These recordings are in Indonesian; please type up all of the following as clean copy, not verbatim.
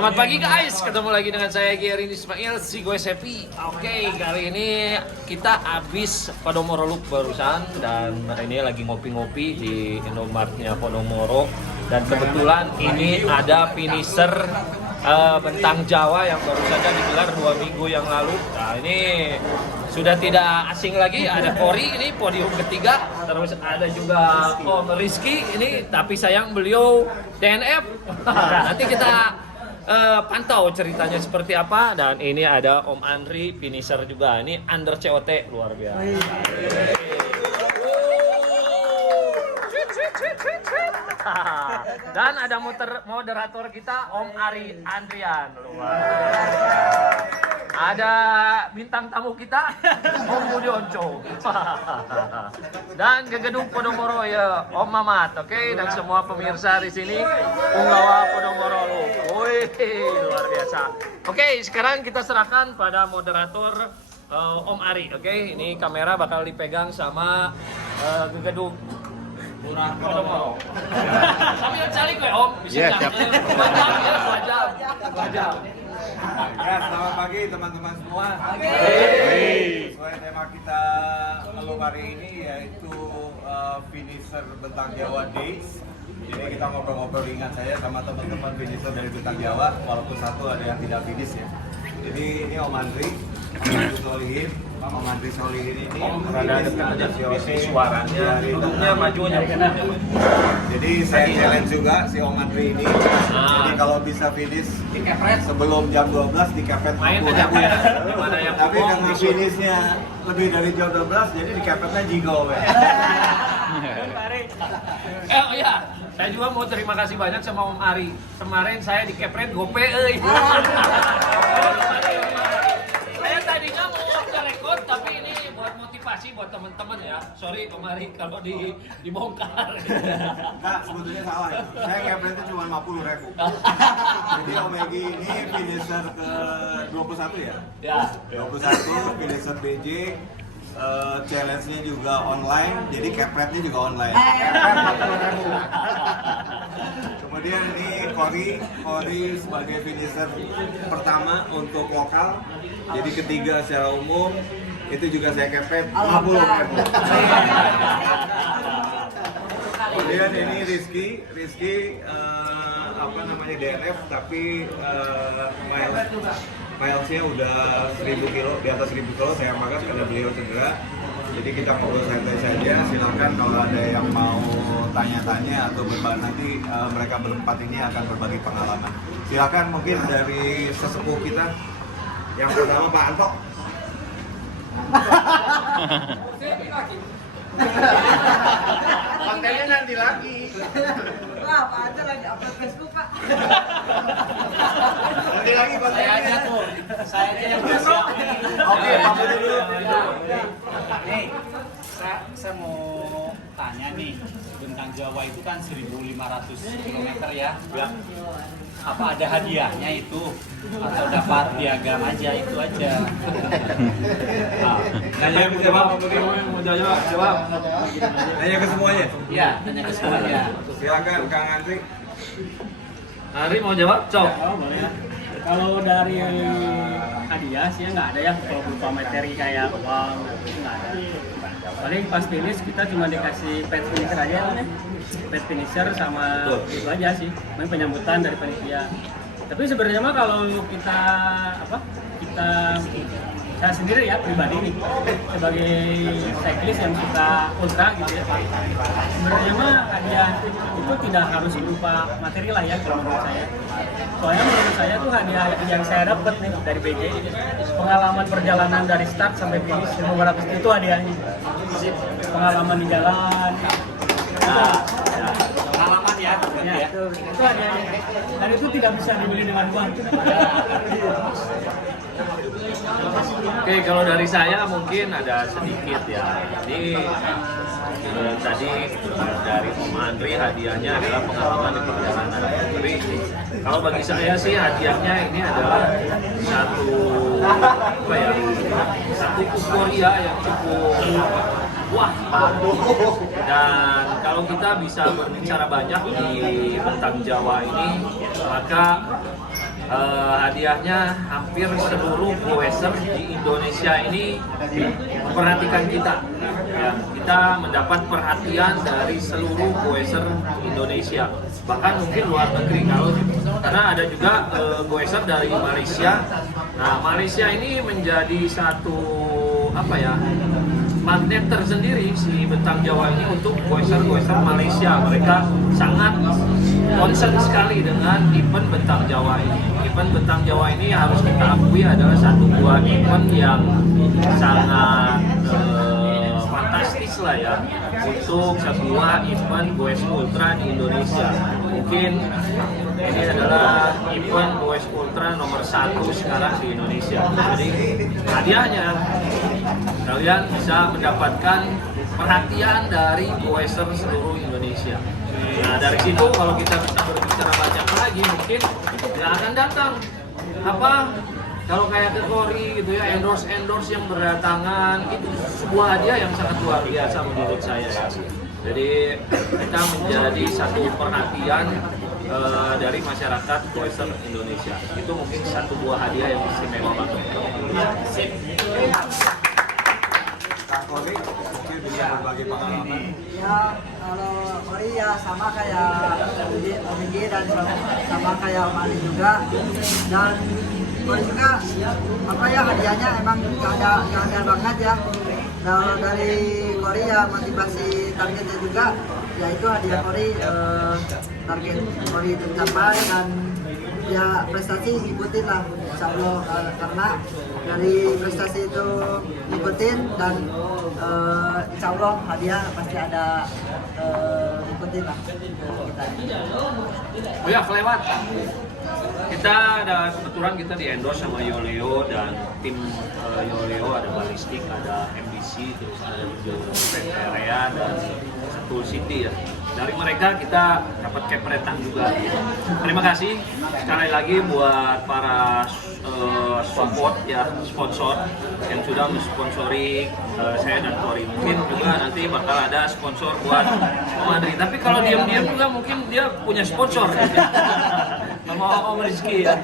Selamat pagi guys, ketemu lagi dengan saya Gerin Ismail, si gue Sepi. Oke, kali ini kita habis Podomoro Look barusan dan ini lagi ngopi-ngopi di Indomartnya Podomoro. Dan kebetulan ini ada finisher Bentang Jawa yang baru saja digelar 2 minggu yang lalu. Nah ini sudah tidak asing lagi, ada Kori ini podium ketiga, terus ada juga Om Rizky ini, tapi sayang beliau DNF. Nanti kita pantau ceritanya seperti apa. Dan ini ada Om Andri finisher juga, ini under COT luar biasa. Dan ada moderator kita Om Ari Andrian luar biasa. Ada bintang tamu kita Om Budi Onco. Dan ke gedung Podomoro ya Om Mamat, oke, dan semua pemirsa di sini penggawa Podomoro. Wih, luar biasa. Oke, sekarang kita serahkan pada moderator Om Ari. Oke, ini kamera bakal dipegang sama ke gedung Podomoro. Sambil cari gue Om, bisa siap. 2 jam. Ya, selamat pagi teman-teman semua. Sesuai tema kita malam hari ini yaitu finisher Bentang Jawa Days. Jadi kita ngobrol-ngobrol ringan saya sama teman-teman finisher dari Bentang Jawa, walaupun satu ada yang tidak finish ya. Jadi ini Om Andri Solihin. Om Andri Solihin ini Rada dekat aja sih suaranya, duduknya majunya. Jadi saya challenge juga si Om Andri ini. Jadi kalau bisa finish sebelum jam 12 dikepet Main aja Bu ya. Gimana yang tapi ngomong karena disuruh. finishnya lebih dari jam 12 jadi dikepetnya jigol ya. Oh iya, saya juga mau terima kasih banyak sama Om Ari. Kemarin saya dikepret gope euy. Saya tadinya mau nge-record tapi ini buat motivasi buat teman-teman ya. Sorry Om Ari kalau dibongkar. Nah, sebetulnya salah ya. Saya kepetnya cuma 50.000. Jadi Om Egi ini finisher ke 21 ya. Ya. 21 finisher BJ. Challenge-nya juga online, jadi kepretnya juga online. Kemudian ini Kori sebagai finisher pertama untuk lokal, jadi ketiga secara umum itu juga saya kepret 50.000. Kemudian ini Rizky DNF tapi milesnya udah 1000 kilo, di atas 1000 kilo saya makan karena beliau cedera. Jadi kita ngobrol santai saja, silakan kalau ada yang mau tanya-tanya atau berbagi nanti mereka berempat ini akan berbagi pengalaman. Silakan mungkin dari sesepuh kita. Yang pertama Pak Anto. Kontennya nanti lagi. Wah, Pak aja lagi upload Facebook, Pak. Nanti lagi kontennya. Saya yang besok. Oke, Pak Budi dulu. Nih, saya mau tanya nih, Bentang Jawa itu kan 1.500 km ya. Apa ada hadiahnya itu? Atau dapat piagam aja, itu aja? Nanya ke jawab, mau jawab. Nanya ke semuanya. Iya, tanya ke semuanya. Silakan Kang Andri. Ari mau jawab, Cok. Oh, boleh. Kalau dari hadiah sih nggak ada ya, kalau berupa materi kayak uang itu nggak ada. Paling pas finish kita cuma dikasih pet finisher aja ya, pet finisher sama itu aja sih, main penyambutan dari panitia. Tapi sebenarnya mah kalau kita saya sendiri ya pribadi nih sebagai cyclist yang suka ultra gitu ya, sebenarnya mah hadiah itu tidak harus berupa materi lah ya kalau menurut saya. Soalnya menurut saya tuh hadiah yang saya dapat nih dari BJ, pengalaman perjalanan dari start sampai finish 500 itu hadiahnya. Pengalaman di jalan. Pengalaman ya. Ya, itu hadiahnya. Dan itu tidak bisa dibeli dengan uang. Oke, kalau dari saya mungkin ada sedikit ya. Jadi tadi dari Om Andri hadiahnya adalah pengalaman di perjalanan. Tapi kalau bagi saya sih hadiahnya ini adalah satu euforia yang cukup wah. Dan kalau kita bisa berbicara banyak di Bentang Jawa ini, maka hadiahnya hampir seluruh goeser di Indonesia ini memperhatikan kita. Ya, kita mendapat perhatian dari seluruh goeser Indonesia, bahkan mungkin luar negeri karena ada juga goeser dari Malaysia. Nah, Malaysia ini menjadi satu magnet tersendiri si Bentang Jawa ini untuk goeser-goeser Malaysia. Mereka sangat concern sekali dengan event Bentang Jawa ini. Event Bentang Jawa ini harus kita akui adalah satu buah event yang sangat fantastis lah ya untuk sebuah event Goes Ultra di Indonesia. Mungkin ini adalah event Goes Ultra nomor 1 sekarang di Indonesia. Jadi hadiahnya kalian bisa mendapatkan perhatian dari goeser seluruh Indonesia. Nah, dari situ kalau kita bisa berbicara banyak lagi, mungkin ya akan datang kalau kayak ke Kori gitu ya, endorse yang berdatangan, itu sebuah hadiah yang sangat luar biasa menurut saya ya. Jadi kita menjadi satu perhatian dari masyarakat goeser Indonesia. Itu mungkin satu buah hadiah yang istimewa banget. Sip. Kak Kori mungkin bisa berbagi pengalaman. Ya, kalau Kori ya sama kayak OMG dan sama kayak Om Ali juga. Dan Kori juga hadiahnya emang gak ada banget ya. Nah, dari Kori ya motivasi targetnya juga, yaitu hadiah Kori target Kori tercapai dan ya prestasi ngikutin lah, insya Allah, karena dari prestasi itu ngikutin dan insya Allah hadiah pasti ada ngikutin lah kita. Oh ya, kelewat. Kita ada kebetulan kita di endorse sama Yoleo dan tim Yoleo, ada Balistik, ada MBC, terus ada juga Red Area dan Tool City ya. Dari mereka kita dapat kepretan juga. Terima kasih sekali lagi buat para support ya, sponsor yang sudah mensponsori saya dan Kori. Mungkin juga nanti bakal ada sponsor buat Om Andri. Tapi kalau diam-diam juga mungkin dia punya sponsor. Sama Om Rizky ya.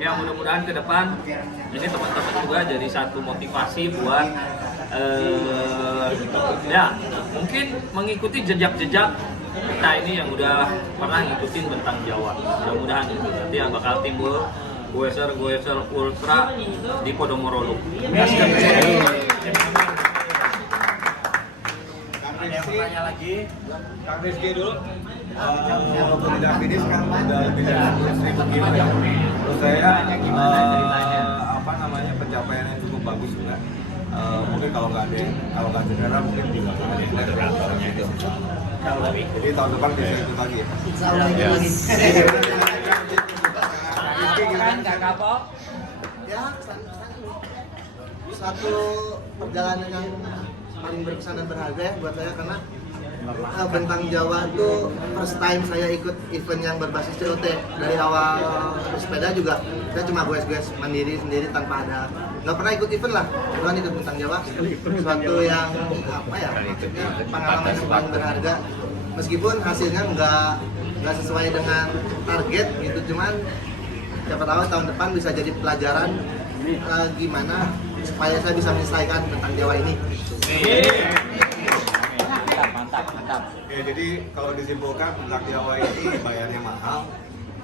Ya mudah-mudahan ke depan ini teman-teman juga jadi satu motivasi buat ya mungkin mengikuti jejak-jejak kita ini yang udah pernah ngikutin Bentang Jawa. Mudah-mudahan itu nanti yang bakal timbul goeser ultra di Podomoro Loop. Kang Rizky dulu. Walaupun tidak finish kan udah lebih dari 100.000 kilo ya. Menurut saya pencapaiannya cukup bagus juga. Mungkin kalau nggak cedera mungkin juga ada gitu. Jadi tahun depan bisa ikut lagi ya. Nggak kapok. Ya, satu perjalanan yang paling berkesan dan berharga ya buat saya, karena Bentang Jawa itu first time saya ikut event yang berbasis COT. Dari awal sepeda juga saya cuma goes-goes mandiri sendiri tanpa ada, nggak pernah ikut event lah, cuman ikut Bentang Jawa. Suatu yang pengalaman yang paling berharga, meskipun hasilnya nggak sesuai dengan target gitu, cuman siapa tahu tahun depan bisa jadi pelajaran gimana supaya saya bisa menyelesaikan Bentang Jawa ini. Mantap. Oke, jadi kalau disimpulkan Bentang Jawa ini bayarnya mahal,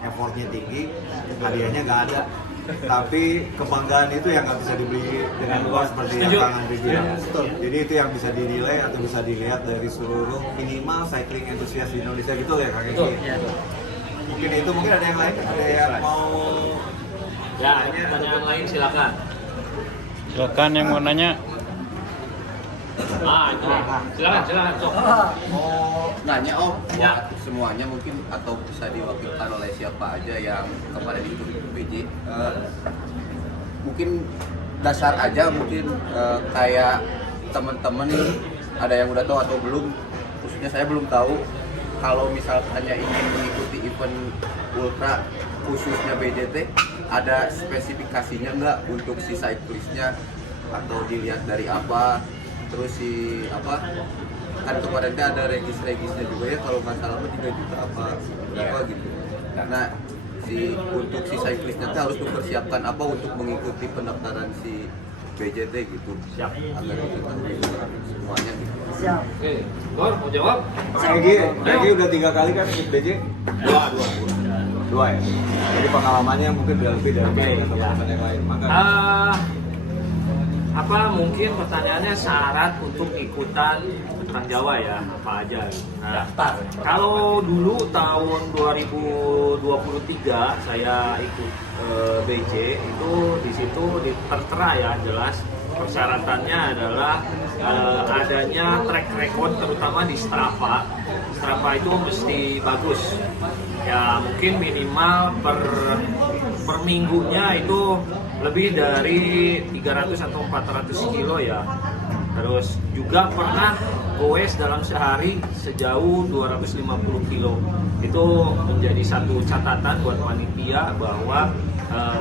effortnya tinggi, hadiahnya nggak ada. Tapi kebanggaan itu yang nggak bisa dibeli dengan uang seperti yang Kang Andri bilang. Jadi itu yang bisa dinilai atau bisa dilihat dari seluruh minimal cycling enthusiast di Indonesia gitu ya Kang Eki. Mungkin itu, mungkin ada yang lain, ada yang mau Pertanyaan lain silakan. Silakan yang mau nanya. Itu. Silakan. Sok. Mau nanya Om, Ya. semuanya mungkin atau bisa diwakilkan oleh siapa aja yang kemarin ikut PJ. Mungkin dasar aja, mungkin kayak teman-teman ada yang udah tahu atau belum, khususnya saya belum tahu. Kalau misalnya ingin mengikuti event ultra khususnya BJT, ada spesifikasinya nggak untuk si cyclistnya, atau dilihat dari apa? Terus kan kemarin ada regis-regisnya juga ya, kalau nggak salah 3 juta apa berapa gitu. Nah untuk si cyclistnya teh harus mempersiapkan apa untuk mengikuti pendaftaran si BJT gitu. Siap. Agar kita semuanya gitu. Siap. Oke, Gor mau jawab? Egy udah 3 kali kan ikut BJ? Dua ya. Jadi pengalamannya mungkin udah lebih dari teman-teman yang lain. Maka Apa mungkin pertanyaannya syarat untuk ikutan Bentang Jawa ya, apa aja? Nah, kalau dulu tahun 2023 saya ikut BJ itu di situ tertera ya jelas persyaratannya adalah adanya track record terutama di Strava. Strava itu mesti bagus. Ya mungkin minimal per minggunya itu lebih dari 300 atau 400 kilo ya. Terus juga pernah goes dalam sehari sejauh 250 kilo. Itu menjadi satu catatan buat panitia bahwa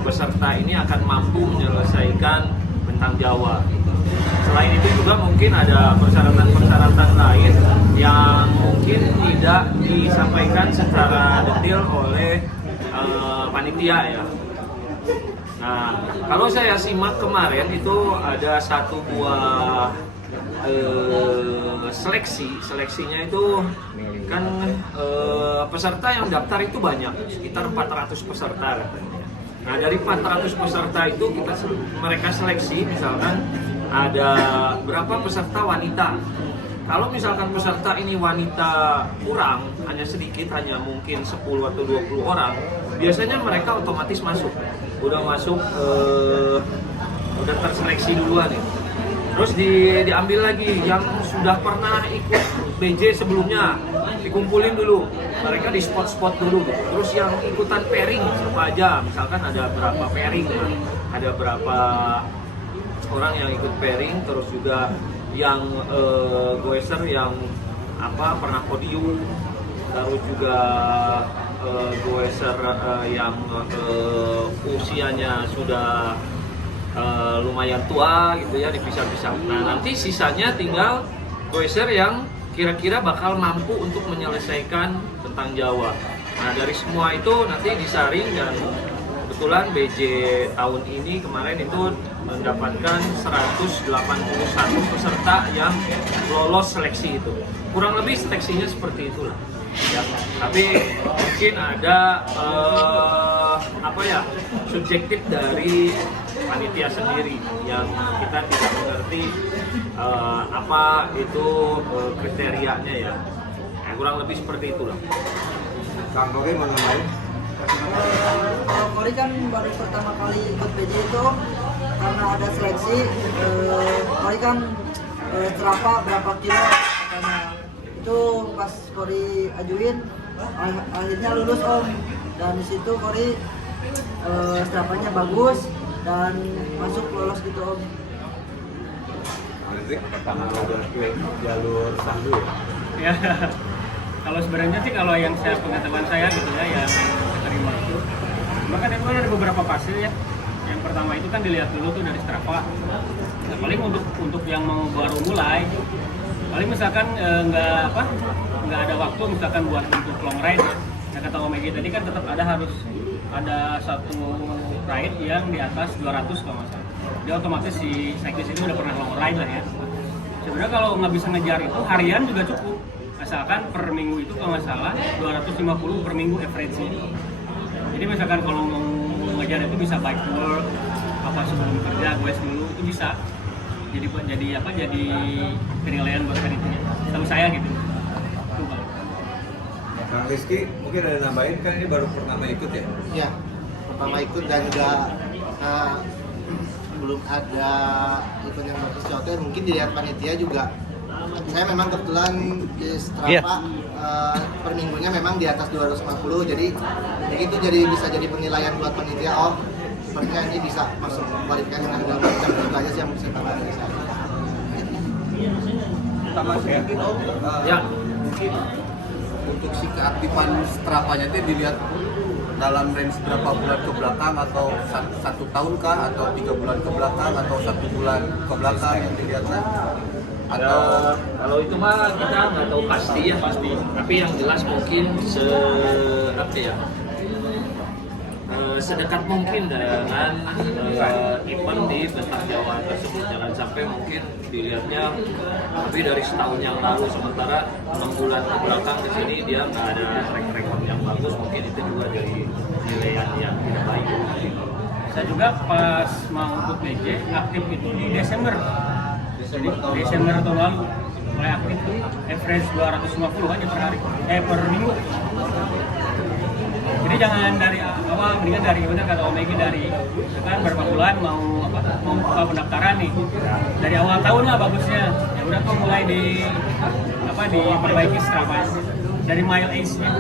peserta ini akan mampu menyelesaikan Bentang Jawa. Selain itu juga mungkin ada persyaratan-persyaratan lain yang mungkin tidak disampaikan secara detail oleh panitia ya. Nah, kalau saya simak kemarin itu ada satu buah seleksinya itu kan peserta yang daftar itu banyak, sekitar 400 peserta katanya. Nah, dari 400 peserta itu mereka seleksi misalkan ada berapa peserta wanita. Kalau misalkan peserta ini wanita kurang, hanya sedikit, hanya mungkin 10 atau 20 orang, biasanya mereka otomatis masuk. Udah masuk, udah terseleksi duluan nih. Terus diambil lagi yang sudah pernah ikut BJ sebelumnya, dikumpulin dulu. Mereka di spot-spot dulu. Terus yang ikutan pairing siapa aja, misalkan ada berapa pairing, ada berapa orang yang ikut pairing, terus juga yang goeser yang pernah podium, terus juga goeser yang usianya sudah lumayan tua gitu ya, dipisah-pisah. Nah nanti sisanya tinggal goeser yang kira-kira bakal mampu untuk menyelesaikan Bentang Jawa. Nah dari semua itu nanti disaring dan kebetulan BJ tahun ini kemarin itu mendapatkan 181 peserta yang lolos seleksi itu. Kurang lebih seleksinya seperti itulah. Ya, tapi mungkin ada subjektif dari panitia sendiri yang kita tidak mengerti apa itu kriterianya ya. Kurang lebih seperti itulah. Kang Kori mau nambahin? Kalau Kori kan baru pertama kali ikut BJ itu karena ada seleksi. Kori kan Strava berapa kilo katanya. Itu pas Kori ajuin akhirnya lulus Om, dan di situ Kori Stravanya bagus dan masuk lolos gitu Om. Pertama udah jalur sandu Ya, kalau sebenarnya sih kalau yang pengetahuan saya gitu ya, yang terima itu, maka itu kan ada beberapa fase ya. Yang pertama itu kan dilihat dulu tuh dari Strava. Nah, paling untuk yang mau baru mulai, paling misalkan nggak ada waktu misalkan buat untuk long ride. Nah kata Om Egy tadi kan tetap harus ada satu ride yang di atas 200 kalau nggak salah. Dia otomatis si cyclist itu udah pernah long ride lah ya. Sebenarnya kalau nggak bisa ngejar itu harian juga cukup, asalkan per minggu itu kalau nggak salah 250 per minggu average-nya. Jadi misalkan kalau mau ngejar itu bisa bike work, sebelum kerja gue dulu itu bisa. Jadi penilaian buat panitia. Tahu saya gitu. Kang Rizky mungkin ada nambahin, kan ini baru pertama ikut ya? Ya, pertama ikut dan juga belum ada event yang bagus contohnya, mungkin dilihat panitia juga. Saya memang kebetulan di Strava per minggunya memang di atas 250, jadi itu bisa jadi penilaian buat panitia. Oh, sepertinya ini bisa masuk kualifikasi dengan harga macam itu aja sih yang bisa tambah dari saya. Sama sedikit Om, Ya. mungkin untuk si keaktifan Stravanya itu dilihat dalam range berapa bulan ke belakang, atau 1 tahun kah, atau 3 bulan ke belakang, atau 1 bulan ke belakang yang dilihatnya? Atau Kalau itu mah kita nggak tahu pasti ya, tapi yang jelas mungkin sedekat mungkin dengan event di Bentang Jawa tersebut. Jangan sampai mungkin dilihatnya lebih dari setahun yang lalu, sementara 6 bulan ke belakang di sini dia nggak ada track record yang bagus. Mungkin itu juga jadi nilai yang tidak baik. Saya juga pas mau ikut PJ aktif itu di Desember. Jadi Desember tahun lalu mulai aktif tuh, average 250 aja per hari, per minggu. Jadi jangan dari awal, mendingan dari benar kata Omegi dari kan beberapa bulan mau buka pendaftaran nih. Dari awal tahun lah bagusnya. Ya udah tuh mulai diperbaiki Strava dari mile age-nya.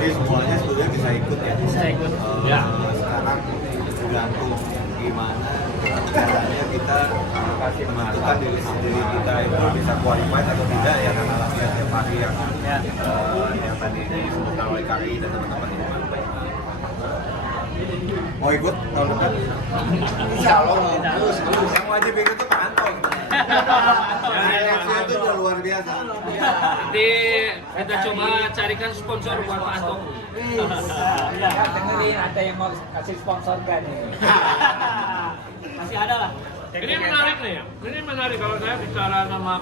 Jadi semuanya sebetulnya bisa ikut ya. Bisa ikut. Ya. Sekarang tergantung gimana caranya kita menentukan diri kita itu bisa qualified atau tidak ya, karena latihan tiap hari yang tadi disebutkan oleh KRI dan teman-teman itu. Mau ikut tahun depan? Insya Allah mau. Yang wajib ikut itu Pak Anto. Reaksinya itu udah luar biasa. Nanti kita coba carikan sponsor buat Pak Anto. Ini ada yang mau kasih sponsor kan nih. Masih ada lah. Ini menarik nih, ini menarik kalau saya bicara sama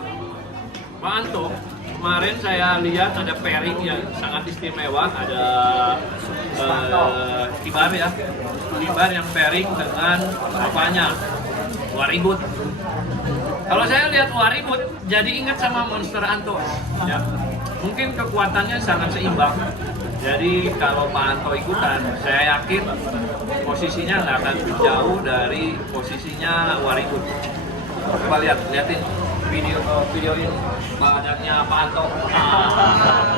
Pak Anto. Kemarin saya lihat ada pairing yang sangat istimewa, ada Kibar ya, Kibar yang pairing dengan apanya, Waribut. Kalau saya lihat Waribut, jadi ingat sama Monster Anto. Ya. Mungkin kekuatannya sangat seimbang. Jadi kalau Pak Anto ikutan, saya yakin posisinya nggak akan jauh dari posisinya Waribut. Coba lihatin video ini badannya Pak Anto.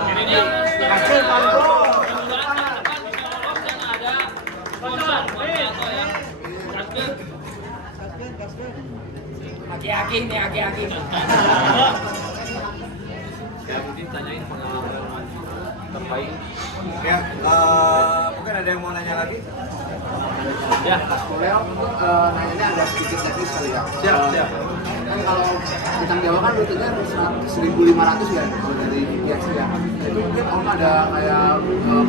Ini dia hasil Pak Anto. Ada sponsor Pak Anto ya. Aki-aki nih, aki-aki. Ya mungkin tanyain pengalaman terbaik. Ya, mungkin ada yang mau nanya lagi? Ya. Boleh nanya agak sedikit teknis kali ya. Siap. Kan kalau Bentang Jawa kan rutenya 1.500 ya kalau dari IX ya. Itu mungkin Om ada kayak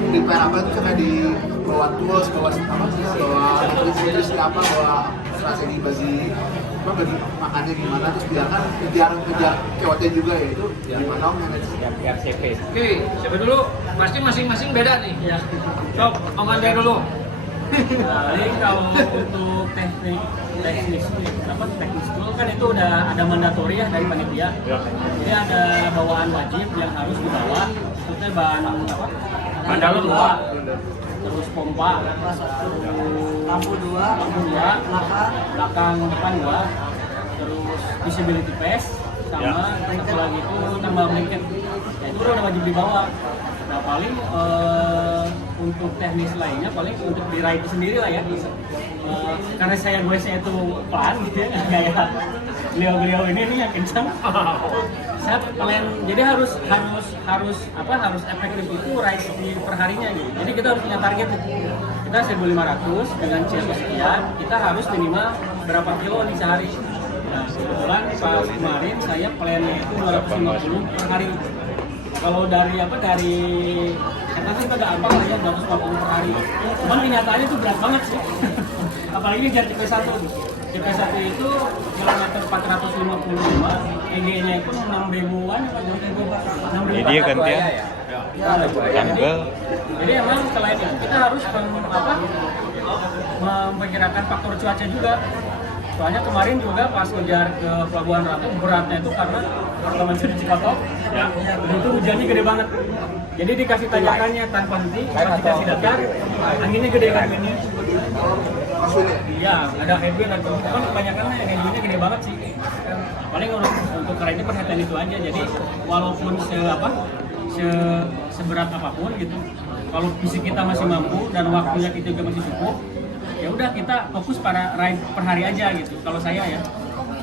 prepare apa itu kayak di bawa tools, bawa nutrisi apa, bawa strategi bagi makannya gimana, terus kejar KOT juga ya, itu gimana Om manage? Oke, siapa dulu? Pasti masing-masing beda nih. Ya. Sok, Om Andre dulu. Jadi kalau untuk teknis dulu kan itu udah ada mandatori ya dari panitia. Jadi ada bawaan wajib yang harus dibawa. Maksudnya bahan apa? Bahan dalam dua. Terus pompa, Lampu dua, belakang depan dua. Terus visibility pass sama satu lagi itu tambah blanket. Ya, itu udah wajib dibawa. Nah paling untuk teknis lainnya paling untuk di ride sendiri lah ya. Karena saya itu pelan gitu ya, kayak beliau ini nih yang kencang. Saya plan, jadi harus efektif itu ride di perharinya gitu. Jadi kita harus punya target. Kita 1.500 dengan CO sekian, kita harus minimal berapa kilo nih sehari. Nah kebetulan pas kemarin saya plannya itu 250 per hari. Kalau dari saya kan ada apa lah ya 250 per hari. Cuman kenyataannya itu berat banget sih. Apalagi jar CP1. CP1 itu kilometer 455, EG-nya itu 6.000-an apa 6.000. Jadi dia gantian. Tanggal. Jadi emang selain itu kita harus memperkirakan faktor cuaca juga. Soalnya kemarin juga pas ngejar ke Pelabuhan Ratu beratnya itu karena pertama di Cikotok, ya, itu hujannya gede banget. Jadi dikasih tanjakannya tanpa henti, pas dikasih datar, anginnya gede kan ini. Iya, ada headwind atau kan kebanyakan headwindnya gede banget sih. Paling untuk kali ini perhatian itu aja. Jadi walaupun seberat apapun gitu, kalau fisik kita masih mampu dan waktunya kita juga masih cukup, ya udah kita fokus pada ride per hari aja gitu. Kalau saya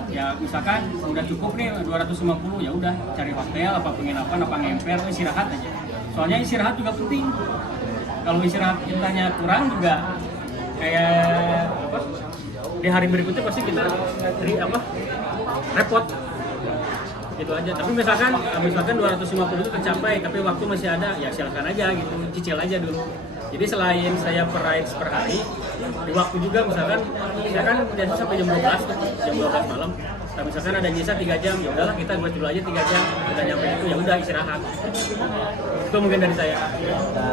ya misalkan udah cukup nih 250, ya udah cari hotel apa penginapan apa ngemper, istirahat aja. Soalnya istirahat juga penting. Kalau istirahat kitanya kurang juga kayak di hari berikutnya pasti kita repot. Itu aja. Tapi misalkan 250 itu tercapai, tapi waktu masih ada, ya silakan aja gitu, cicil aja dulu. Jadi selain saya per hari, di waktu juga misalkan saya kan biasa sampai jam 12 malam. Nah, misalkan ada nyisa 3 jam, ya udahlah kita buat dulu aja 3 jam. Udah nyampe itu ya udah istirahat. Itu mungkin dari saya.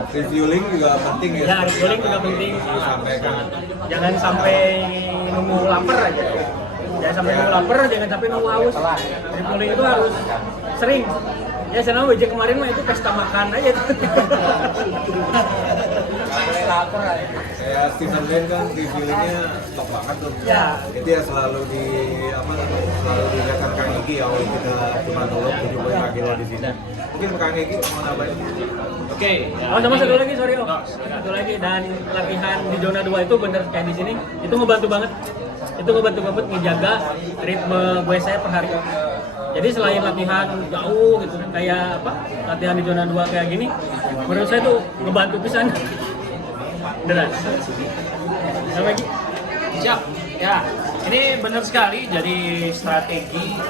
Refueling juga penting ya. Ya, refueling juga penting. Sampaikan. Jangan sampai nunggu lapar aja. Jangan sampai nunggu lapar, jangan sampai nunggu haus. Refueling itu harus sering. Ya selama WJ kemarin mah itu pesta makan aja. Kayak Steven Lane kan refuelingnya top banget tuh. Ya. Itu ya selalu dilihatkan Kang Egi ya, kalau kita cuma nolong 75 kilo di sini. Mungkin Kang Egi mau nambahin? Oke. Oh sama satu lagi, sorry Om. Satu lagi, dan latihan di zona 2 itu bener kayak di sini, itu ngebantu banget. Itu ngebantu banget ngejaga ritme gue saya per hari. Jadi selain latihan jauh gitu, kayak apa? Latihan di zona 2 kayak gini, menurut saya tuh ngebantu pisan. Beneran. Sama lagi? Siap. Ya, ini benar sekali. Jadi strategi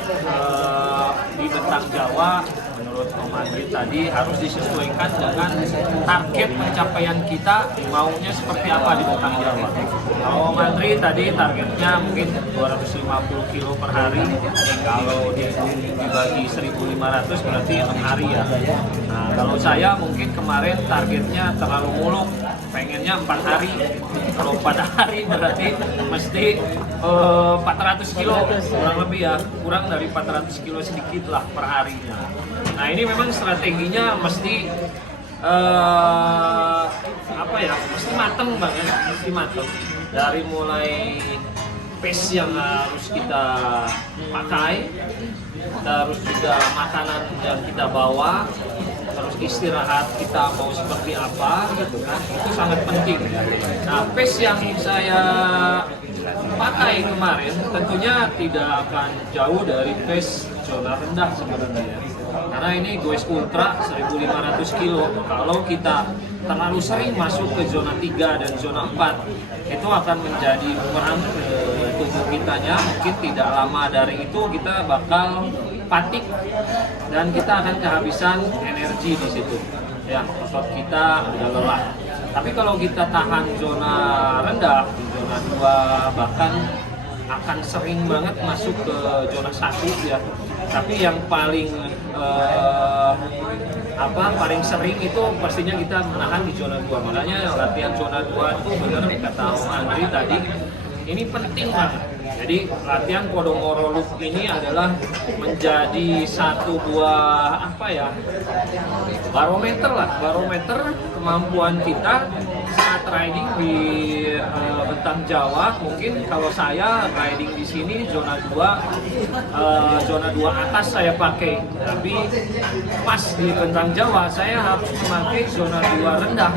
di Bentang Jawa menurut Om Andri tadi harus disesuaikan dengan target pencapaian kita maunya seperti apa di Bentang Jawa. Kalau Om Andri tadi targetnya mungkin 250 kilo per hari. Kalau dibagi 1.500 berarti 6 hari ya. Nah, kalau saya mungkin kemarin targetnya terlalu muluk, pengennya 4 hari. Kalau 4 hari berarti mesti 400 kilo kurang lebih ya, kurang dari 400 kilo sedikit lah per harinya. Nah ini memang strateginya mesti mesti mateng banget, mesti mateng. Dari mulai pace yang harus kita pakai, terus juga makanan yang kita bawa, terus istirahat kita mau seperti apa gitu kan, itu sangat penting. Nah pace yang saya pakai kemarin tentunya tidak akan jauh dari pace zona rendah sebenarnya, karena ini goes ultra 1.500 kilo. Kalau kita terlalu sering masuk ke zona 3 dan zona 4, itu akan menjadi bumerang ke tubuh kitanya. Mungkin tidak lama dari itu kita bakal fatigue dan kita akan kehabisan energi di situ. Ya, otot kita udah lelah. Tapi kalau kita tahan zona rendah, zona 2 bahkan akan sering banget masuk ke zona 1 ya. Tapi yang paling paling sering itu pastinya kita menahan di zona 2. Makanya latihan zona 2 itu benar kata Om Andri tadi, ini penting banget. Jadi latihan Podomoro Loop ini adalah menjadi satu buah barometer kemampuan kita saat riding di Bentang Jawa. Mungkin kalau saya riding di sini zona 2 atas saya pakai, tapi pas di Bentang Jawa saya harus memakai zona 2 rendah.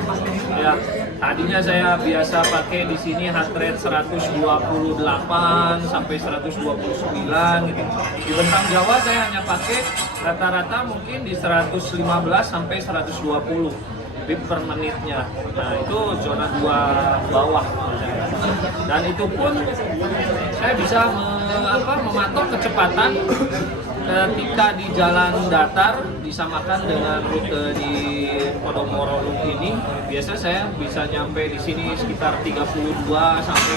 Ya, tadinya saya biasa pakai di sini heart rate 128 sampai 129 gitu. Di Bentang Jawa saya hanya pakai rata-rata mungkin di 115 sampai 120 beat per menitnya. Nah, itu zona 2 bawah. Dan itu pun saya bisa mematok kecepatan ketika di jalan datar disamakan dengan rute di Podomoro Loop ini. Biasa saya bisa nyampe di sini sekitar 32 sampai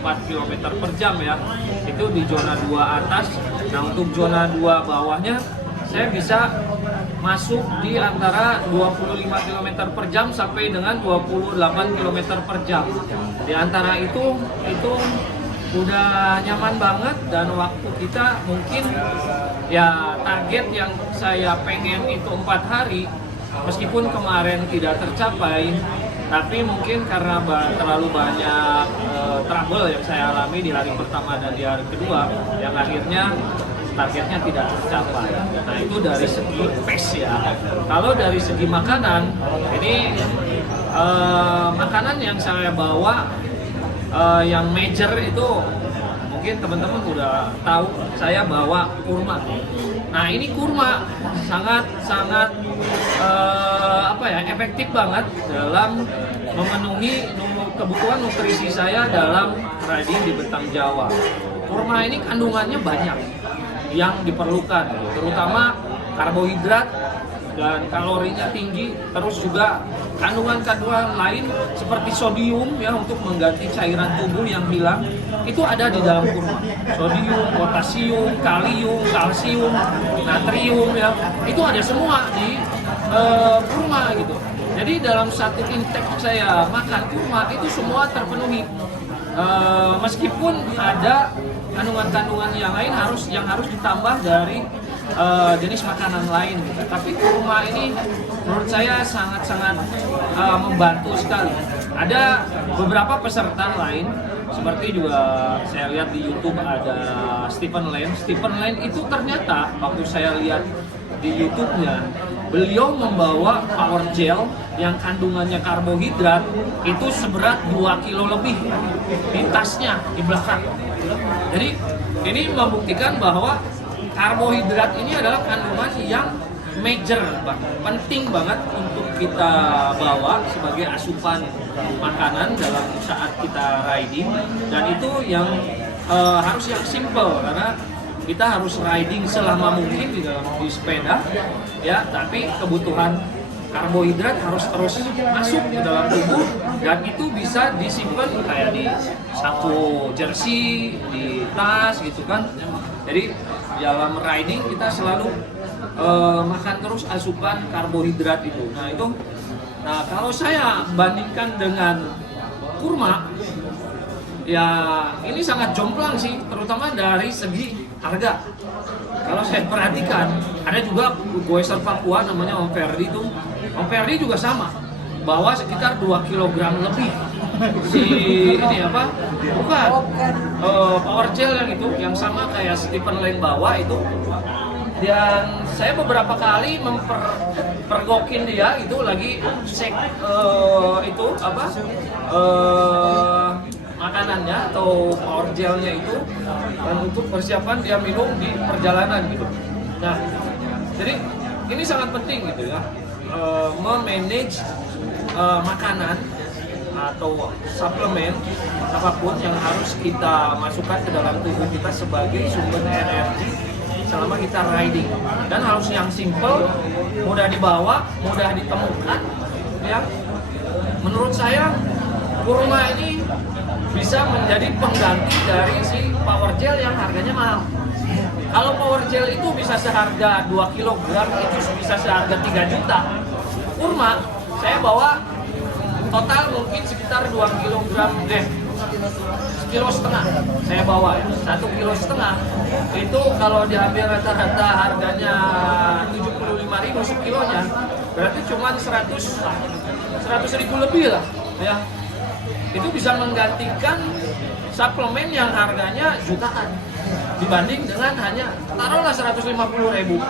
34 km per jam ya. Itu di zona 2 atas. Nah, untuk zona 2 bawahnya saya bisa masuk di antara 25 km per jam sampai dengan 28 km per jam. Di antara itu udah nyaman banget, dan waktu kita mungkin ya target yang saya pengen itu 4 hari, meskipun kemarin tidak tercapai, tapi mungkin karena terlalu banyak trouble yang saya alami di hari pertama dan di hari kedua, yang akhirnya targetnya tidak tercapai. Nah itu dari segi pace ya. Kalau dari segi makanan, ini makanan yang saya bawa yang major itu mungkin teman-teman udah tahu, saya bawa kurma. Nah ini kurma sangat efektif banget dalam memenuhi kebutuhan nutrisi saya dalam riding di Bentang Jawa. Kurma ini kandungannya banyak. yang diperlukan, terutama karbohidrat dan kalorinya tinggi, terus juga kandungan-kandungan lain seperti sodium ya untuk mengganti cairan tubuh yang hilang itu ada di dalam kurma. Sodium, potasium, kalium, kalsium, natrium ya itu ada semua di kurma gitu. Jadi dalam satu intake saya makan kurma itu semua terpenuhi. Meskipun ada kandungan-kandungan yang lain yang harus ditambah dari jenis makanan lain gitu. Tapi kurma ini menurut saya sangat-sangat membantu sekali. Ada beberapa peserta lain seperti juga saya lihat di YouTube ada Stephen Lane itu ternyata waktu saya lihat di YouTube-nya beliau membawa power gel yang kandungannya karbohidrat itu seberat 2 kilo lebih di tasnya di belakang. Jadi ini membuktikan bahwa karbohidrat ini adalah kandungan yang major, penting banget untuk kita bawa sebagai asupan makanan dalam saat kita riding, dan itu yang harus yang simple karena kita harus riding selama mungkin di sepeda ya, tapi kebutuhan karbohidrat harus terus masuk ke dalam tubuh dan itu bisa disimpan kayak di saku jersey, di tas gitu kan. Jadi dalam riding kita selalu makan terus asupan karbohidrat itu. Nah kalau saya bandingkan dengan kurma, ya ini sangat jomplang sih, terutama dari segi harga. Kalau saya perhatikan, ada juga goeser Papua namanya Om Ferdi itu. Om Ferdi juga sama, bawa sekitar 2 kg lebih. Si ini apa? Bukan power gel yang itu, yang sama kayak Stephen Lane bawa itu. Dan saya beberapa kali mempergokin dia itu lagi cek itu apa? Makanannya atau power gelnya itu dan untuk persiapan dia minum di perjalanan gitu. Nah, jadi ini sangat penting gitu ya, memanage makanan atau suplemen apapun yang harus kita masukkan ke dalam tubuh kita sebagai sumber energi selama kita riding, dan harus yang simple, mudah dibawa, mudah ditemukan ya. Menurut saya kurma ini bisa menjadi pengganti dari si power gel yang harganya mahal. Kalau power gel itu bisa seharga 2 kg, itu bisa seharga 3 juta. Kurma, saya bawa total mungkin sekitar 2 kg, 1,5 kilo saya bawa ya, 1,5 kilo. Itu kalau diambil rata-rata harganya 75.000 sekilonya, berarti cuma 100.000 lebih lah ya. Itu bisa menggantikan suplemen yang harganya jutaan dibanding dengan hanya taruhlah 150.000.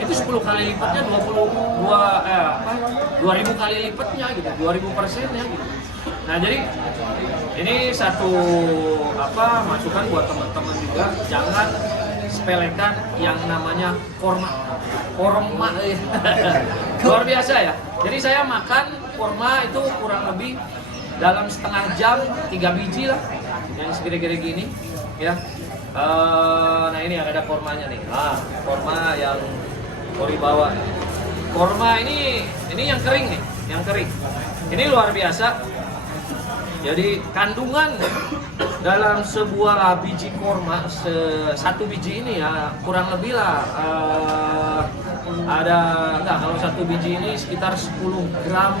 Itu 10 kali lipatnya, 2.000 kali lipatnya gitu, 2.000%-nya gitu. Nah, jadi ini satu masukan buat teman-teman juga, jangan sepelekan yang namanya kurma luar biasa ya. Jadi saya makan kurma itu kurang lebih dalam setengah jam 3 biji lah, yang segede-gede gini ya. Nah ini ada kurmanya nih. Kurma yang Kori bawa. Kurma ini yang kering nih, yang kering. Ini luar biasa. Jadi kandungan dalam sebuah biji kurma, satu biji ini ya kurang lebih lah kalau satu biji ini sekitar 10 gram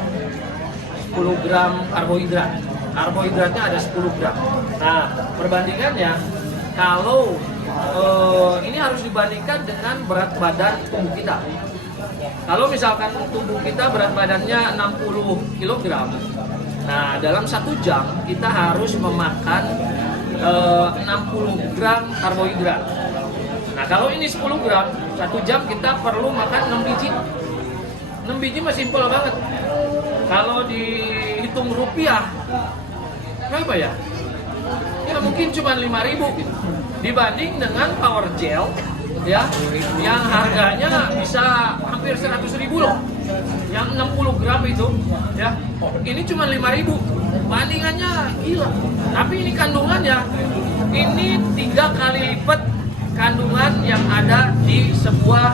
karbohidrat. Karbohidratnya ada 10 gram. Nah, perbandingannya kalau ini harus dibandingkan dengan berat badan tubuh kita. Kalau misalkan tubuh kita berat badannya 60 kg, nah dalam 1 jam kita harus memakan 60 gram karbohidrat. Nah kalau ini 10 gram, 1 jam kita perlu makan 6 biji. 6 biji mah simpel banget. Kalau dihitung rupiah, berapa ya? Ya mungkin cuma 5.000 gitu. Dibanding dengan power gel ya, yang harganya bisa hampir 100.000 loh. Yang 60 gram itu ya, ini cuma 5.000. Bandingannya gila. Tapi ini kandungannya ini 3 kali lipat kandungan yang ada di sebuah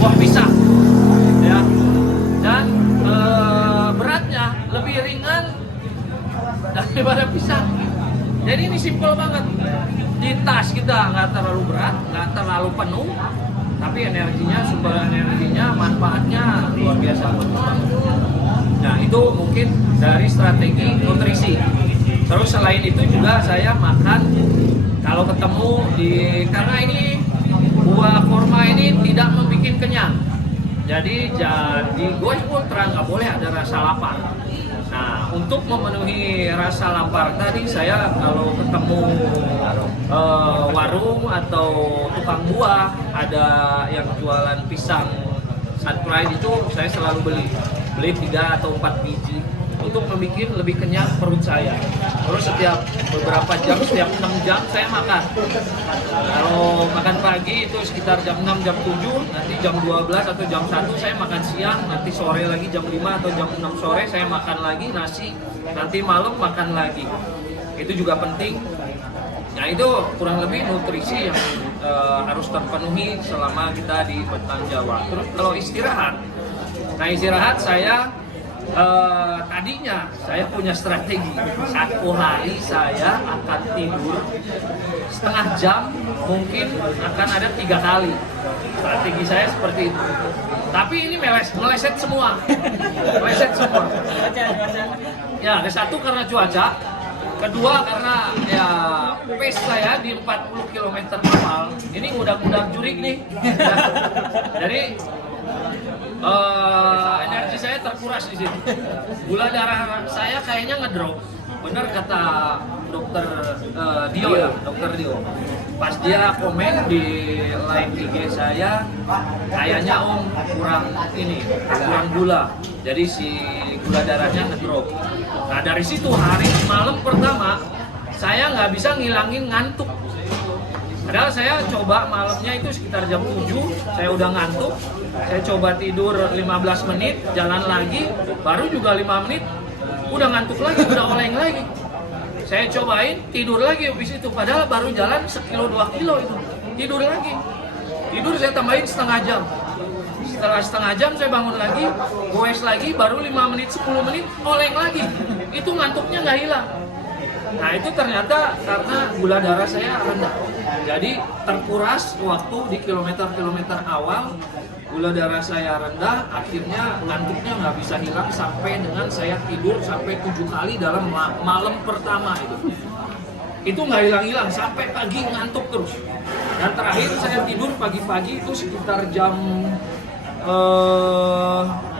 buah pisang, ya, dan beratnya lebih ringan daripada pisang. Jadi ini simpel banget. Di tas kita nggak terlalu berat, nggak terlalu penuh, tapi energinya, sumber energinya, manfaatnya luar biasa. Nah, itu mungkin dari strategi nutrisi. Terus selain itu juga saya makan kalau ketemu karena ini buah kurma ini tidak membuat kenyang. Jadi Goes Ultra nggak boleh ada rasa lapar. Nah, untuk memenuhi rasa lapar tadi saya kalau ketemu warung atau tukang buah ada yang jualan pisang Sunrise itu saya selalu beli 3 atau 4 biji untuk membuat lebih kenyang perut saya. Terus setiap beberapa jam, setiap 6 jam saya makan. Kalau makan pagi itu sekitar jam 6, jam 7, nanti jam 12 atau jam 1 saya makan siang, nanti sore lagi jam 5 atau jam 6 sore saya makan lagi nasi, nanti malam makan lagi. Itu juga penting. Nah, itu kurang lebih nutrisi yang harus terpenuhi selama kita di Bentang Jawa. Terus kalau istirahat, saya tadinya saya punya strategi. Satu hari saya akan tidur setengah jam, mungkin akan ada 3 kali. Strategi saya seperti itu. Tapi ini meleset semua. Ya, ada satu karena cuaca. Kedua karena ya pace saya di 40 km awal. Ini udah jurik nih. Jadi energi saya terkuras di sini. Gula darah saya kayaknya ngedrop. Bener kata dokter Dio. Pas dia komen di live IG saya, kayaknya Om kurang gula. Jadi si gula darahnya ngedrop. Nah, dari situ hari malam pertama saya nggak bisa ngilangin ngantuk. Padahal saya coba malamnya itu sekitar jam 7, saya udah ngantuk. Saya coba tidur 15 menit, jalan lagi, baru juga 5 menit, udah ngantuk lagi, udah oleng lagi. Saya cobain, tidur lagi habis itu, padahal baru jalan 1-2 kilo itu. Tidur lagi. Tidur saya tambahin setengah jam. Setelah setengah jam saya bangun lagi, goes lagi, baru 5 menit, 10 menit, oleng lagi. Itu ngantuknya nggak hilang. Nah, itu ternyata karena gula darah saya rendah. Jadi terkuras waktu di kilometer-kilometer awal, gula darah saya rendah, akhirnya ngantuknya nggak bisa hilang sampai dengan saya tidur sampai 7 kali dalam malam pertama itu. Itu nggak hilang-hilang sampai pagi ngantuk terus. Dan terakhir saya tidur pagi-pagi itu sekitar jam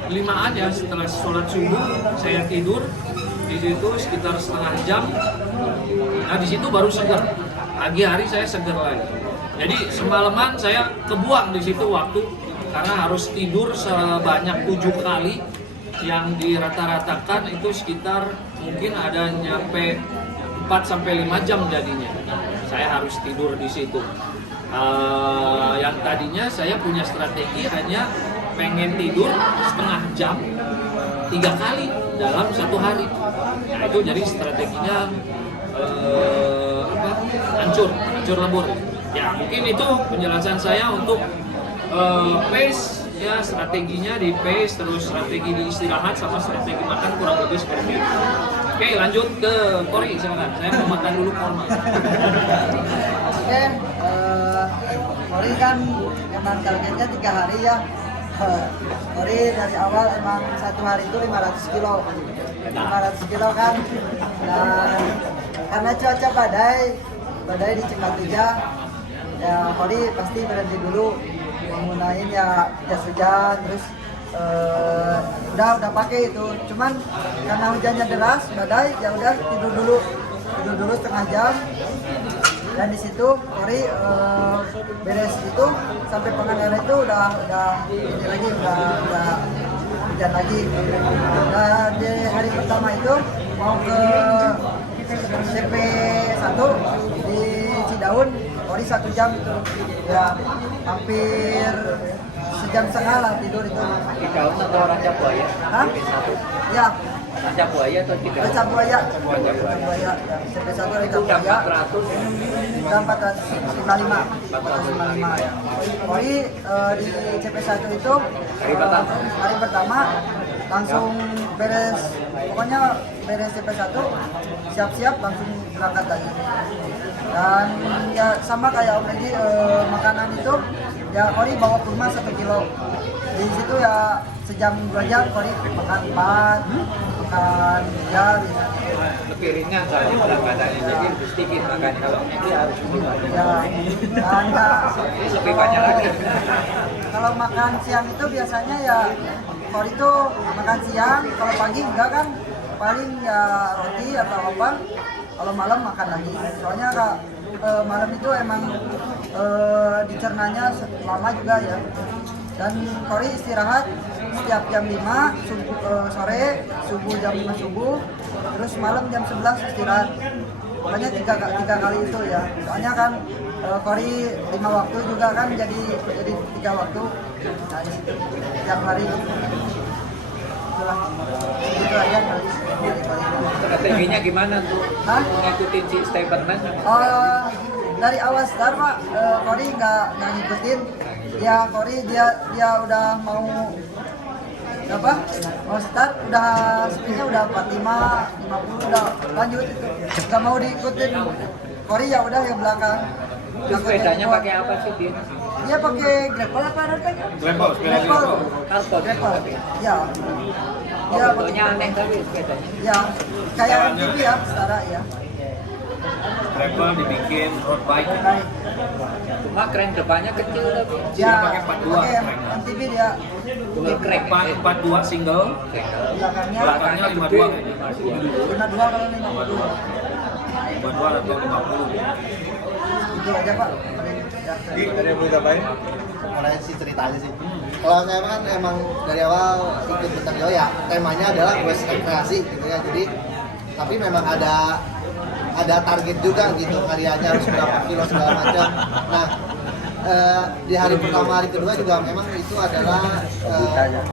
5-an ya, setelah sholat subuh saya tidur di situ sekitar setengah jam. Nah, di situ baru segar. Pagi hari saya segar lagi. Jadi semalaman saya kebuang di situ waktu karena harus tidur sebanyak 7 kali yang dirata-ratakan itu sekitar mungkin ada nyampe 4-5 jam jadinya. Saya harus tidur di situ. Yang tadinya saya punya strategi hanya pengen tidur setengah jam 3 kali dalam 1 hari. Nah, itu jadi strateginya hancur lebur. Ya, mungkin itu penjelasan saya untuk pace ya, strateginya di pace, terus strategi di istirahat sama strategi makan kurang lebih seperti itu. Oke, lanjut ke Kori, silakan. Saya mau makan dulu kurma. Oke, Kori kan emang targetnya 3 hari ya. Kori dari awal emang 1 hari itu 500 kilo. 500 kilo kan. Dan karena cuaca badai di Cipatujah, ya Kori pasti berhenti dulu menggunain ya jas hujan, terus udah pakai itu. Cuman karena hujannya deras, badai, ya udah tidur dulu setengah jam. Dan di situ Kori beres itu sampai Pangandaran itu udah hujan lagi. Dan di hari pertama itu mau ke CP1 di Cidaun, Kori 1 jam itu, ya hampir sejam setengah lah tidur itu. Cidaun atau Raja Buaya? Hah? Ya, Raja Buaya atau tidak? Raja Buaya. Ya. CP1 Raja Buaya. Udah 455. 455 ya. Kori di CP1 itu hari pertama langsung beres, pokoknya beres CP1 siap-siap langsung berangkat lagi. Dan ya sama kayak Om Egi, makanan itu ya Kori bawa kurma 1 kilo. Di situ ya sejam 2 jam Kori makan 4, makan 3 bisa. Lebih ringan soalnya berangkatannya, jadi lebih sedikit makanya kalau ini harus Ya, dan lebih banyak lagi. kalau makan siang itu biasanya ya kalau itu makan siang, kalau pagi enggak kan paling ya roti atau apa, kalau malam makan lagi. Soalnya Kak, malam itu emang dicernanya lama juga ya. Dan Kori istirahat setiap jam 5 sore, subuh jam 5 subuh, terus malam jam 11 istirahat. Makanya tiga kali itu ya. Soalnya kan Kori 5 waktu juga kan jadi 3 waktu. Nah, di situ tiap hari. Itulah. Itu aja dari Kori. Strateginya gimana tuh? Hah? Ngikutin si Stephen Man? Dari awal start Pak, Kori nggak ngikutin. Ya Kori dia udah mau apa? Mau start udah speednya udah 45, 50 udah lanjut itu. Nggak mau diikutin. Kori ya udah yang belakang. Terus sepedanya pakai apa sih dia? Dia pakai gravel apa road? Gravel, sepeda gravel. Karton. Ya. Dia pakai Fotonya aneh tapi sepedanya. ya kayak MTB ya, setara ya. Gravel dibikin road bike. Baik. Cuma crank depannya kecil tapi. Ya, pakai 42 pakai MTB dia. Dual crank. Depan 42 single, Belakangnya belakangnya 52 kayaknya. 52 kalau 52. 52 atau 50. Itu aja Pak. Gi, ada yang mau ditambahin? Mulai sih cerita aja sih. Kalau saya kan emang dari awal ikut Bentang Jawa ya temanya adalah quest rekreasi gitu ya. Jadi tapi memang ada target juga gitu, karyanya harus berapa kilo segala macam. Nah di hari pertama hari kedua juga memang itu adalah